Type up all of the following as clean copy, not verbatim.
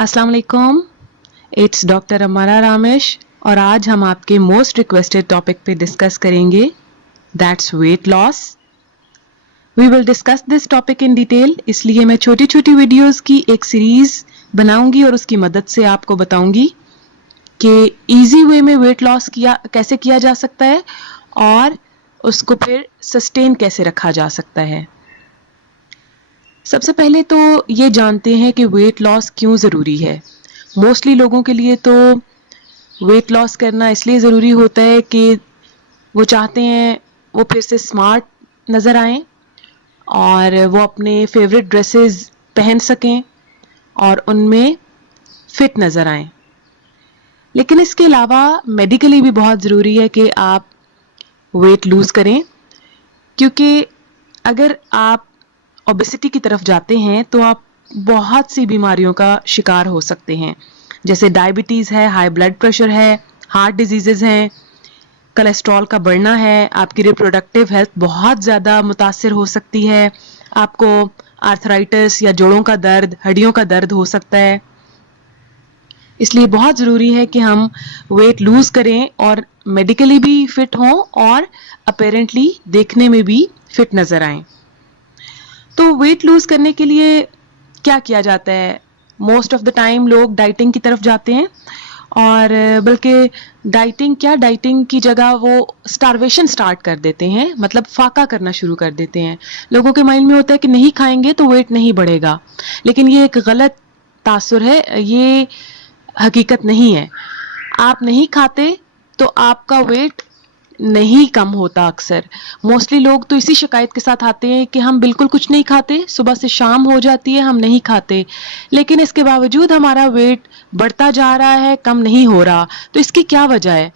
अस्सलाम वालेकुम, it's doctor अमारा रामेश और आज हम आपके मोस्ट रिक्वेस्टेड टॉपिक पे डिस्कस करेंगे, that's weight loss. We will discuss this topic in detail, इसलिए मैं छोटी छोटी वीडियोस की एक सीरीज बनाऊंगी और उसकी मदद से आपको बताऊंगी कि इजी वे में वेट लॉस कैसे किया जा सकता है और उसको फिर सस्टेन कैसे रखा जा सकता है। सबसे पहले तो ये जानते हैं कि वेट लॉस क्यों ज़रूरी है। मोस्टली लोगों के लिए तो वेट लॉस करना इसलिए ज़रूरी होता है कि वो चाहते हैं वो फिर से स्मार्ट नज़र आएं और वो अपने फेवरेट ड्रेसेस पहन सकें और उनमें फिट नज़र आएं। लेकिन इसके अलावा मेडिकली भी बहुत ज़रूरी है कि आप वेट लूज़ करें, क्योंकि अगर आप ओबेसिटी की तरफ जाते हैं तो आप बहुत सी बीमारियों का शिकार हो सकते हैं, जैसे डायबिटीज़ है, हाई ब्लड प्रेशर है, हार्ट डिजीज़ेज़ हैं, कोलेस्ट्रॉल का बढ़ना है, आपकी रिप्रोडक्टिव हेल्थ बहुत ज़्यादा मुतासिर हो सकती है, आपको आर्थराइटिस या जोड़ों का दर्द, हड्डियों का दर्द हो सकता है। इसलिए बहुत ज़रूरी है कि हम वेट लूज़ करें और मेडिकली भी फिट हों और अपेरेंटली देखने में भी फिट नज़र आएं। तो वेट लूज करने के लिए क्या किया जाता है? मोस्ट ऑफ द टाइम लोग डाइटिंग की तरफ जाते हैं और बल्कि डाइटिंग की जगह वो स्टारवेशन स्टार्ट कर देते हैं, मतलब फाका करना शुरू कर देते हैं। लोगों के माइंड में होता है कि नहीं खाएंगे तो वेट नहीं बढ़ेगा, लेकिन ये एक गलत तासुर है, ये हकीकत नहीं है। आप नहीं खाते तो आपका वेट नहीं कम होता। अक्सर मोस्टली लोग तो इसी शिकायत के साथ आते हैं कि हम बिल्कुल कुछ नहीं खाते, सुबह से शाम हो जाती है हम नहीं खाते, लेकिन इसके बावजूद हमारा वेट बढ़ता जा रहा है, कम नहीं हो रहा। तो इसकी क्या वजह है?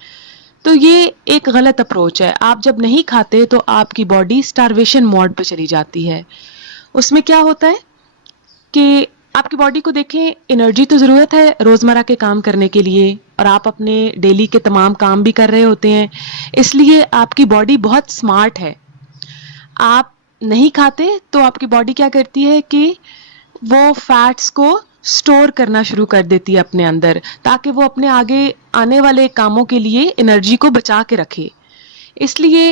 तो ये एक गलत अप्रोच है। आप जब नहीं खाते तो आपकी बॉडी स्टारवेशन मोड पे चली जाती है। उसमें क्या होता है कि आपकी बॉडी को देखें, एनर्जी तो ज़रूरत है रोज़मर्रा के काम करने के लिए और आप अपने डेली के तमाम काम भी कर रहे होते हैं, इसलिए आपकी बॉडी बहुत स्मार्ट है। आप नहीं खाते तो आपकी बॉडी क्या करती है कि वो फैट्स को स्टोर करना शुरू कर देती है अपने अंदर, ताकि वो अपने आगे आने वाले कामों के लिए एनर्जी को बचा के रखे। इसलिए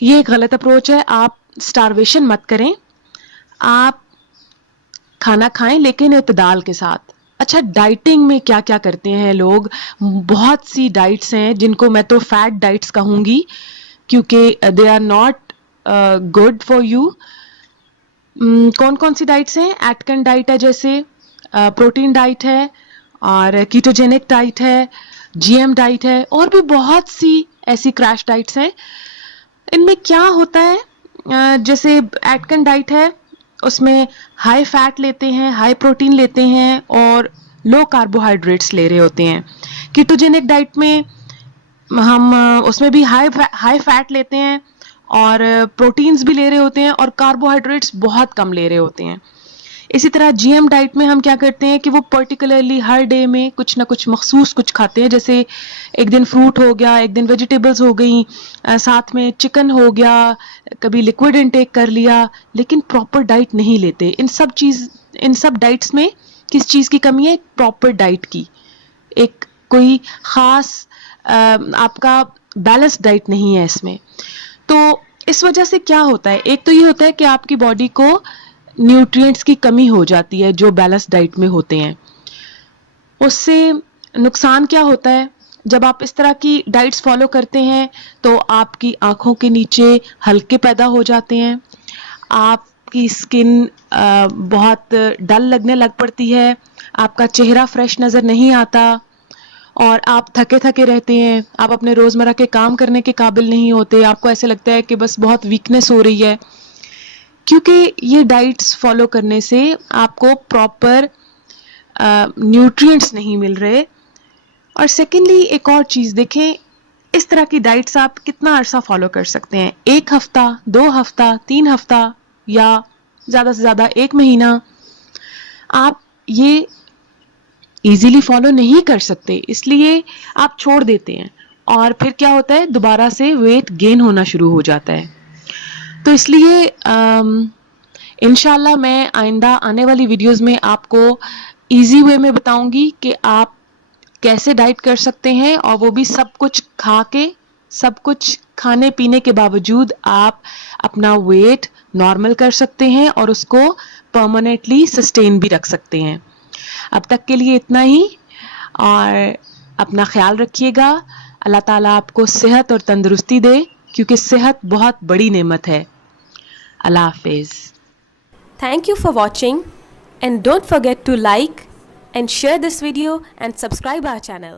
ये एक गलत अप्रोच है। आप स्टारवेशन मत करें, आप खाना खाएं लेकिन इत्तेदाल के साथ। अच्छा, डाइटिंग में क्या क्या करते हैं लोग? बहुत सी डाइट्स हैं जिनको मैं तो फैट डाइट्स कहूंगी, क्योंकि they are not good for you. कौन कौन सी डाइट्स हैं? एटकन डाइट है, जैसे प्रोटीन डाइट है, और कीटोजेनिक डाइट है, जीएम डाइट है, और भी बहुत सी ऐसी क्रैश डाइट्स हैं। इनमें क्या होता है, जैसे एटकन डाइट है, उसमें हाई फैट लेते हैं, हाई प्रोटीन लेते हैं और लो कार्बोहाइड्रेट्स ले रहे होते हैं। कीटोजेनिक डाइट में हम उसमें भी हाई फैट लेते हैं और प्रोटीन्स भी ले रहे होते हैं और कार्बोहाइड्रेट्स बहुत कम ले रहे होते हैं। इसी तरह जीएम डाइट में हम क्या करते हैं कि वो पर्टिकुलरली हर डे में कुछ ना कुछ मखसूस कुछ खाते हैं, जैसे एक दिन फ्रूट हो गया, एक दिन वेजिटेबल्स हो गई, साथ में चिकन हो गया, कभी लिक्विड इनटेक कर लिया, लेकिन प्रॉपर डाइट नहीं लेते। इन सब डाइट्स में किस चीज़ की कमी है? प्रॉपर डाइट की। एक कोई ख़ास आपका बैलेंस डाइट नहीं है इसमें। तो इस वजह से क्या होता है, एक तो ये होता है कि आपकी बॉडी को न्यूट्रिएंट्स की कमी हो जाती है जो बैलेंस डाइट में होते हैं। उससे नुकसान क्या होता है? जब आप इस तरह की डाइट्स फॉलो करते हैं तो आपकी आंखों के नीचे हल्के पैदा हो जाते हैं, आपकी स्किन बहुत डल लगने लग पड़ती है, आपका चेहरा फ्रेश नज़र नहीं आता और आप थके थके रहते हैं, आप अपने रोज़मर्रा के काम करने के काबिल नहीं होते, आपको ऐसे लगता है कि बस बहुत वीकनेस हो रही है, क्योंकि ये डाइट्स फॉलो करने से आपको प्रॉपर न्यूट्रिएंट्स नहीं मिल रहे। और सेकेंडली एक और चीज़ देखें, इस तरह की डाइट्स आप कितना अरसा फॉलो कर सकते हैं? 1 हफ्ता, 2 हफ्ता, 3 हफ्ता या ज़्यादा से ज़्यादा 1 महीना। आप ये इजीली फॉलो नहीं कर सकते, इसलिए आप छोड़ देते हैं और फिर क्या होता है, दोबारा से वेट गेन होना शुरू हो जाता है। तो इसलिए इंशाल्लाह मैं आइंदा आने वाली वीडियोस में आपको ایزی وے میں بتاؤں گی کہ آپ کیسے ڈائٹ کر سکتے ہیں اور وہ بھی سب کچھ کھا کے, سب کچھ کھانے پینے کے باوجود آپ اپنا ویٹ نارمل کر سکتے ہیں اور اس کو پرماننٹلی سسٹین بھی رکھ سکتے ہیں. اب تک کے لیے اتنا ہی, اور اپنا خیال رکھیے گا. اللہ تعالیٰ آپ کو صحت اور تندرستی دے, کیونکہ صحت بہت بڑی نعمت ہے. اللہ حافظ. Thank you for watching, and don't forget to like and share this video and subscribe our channel.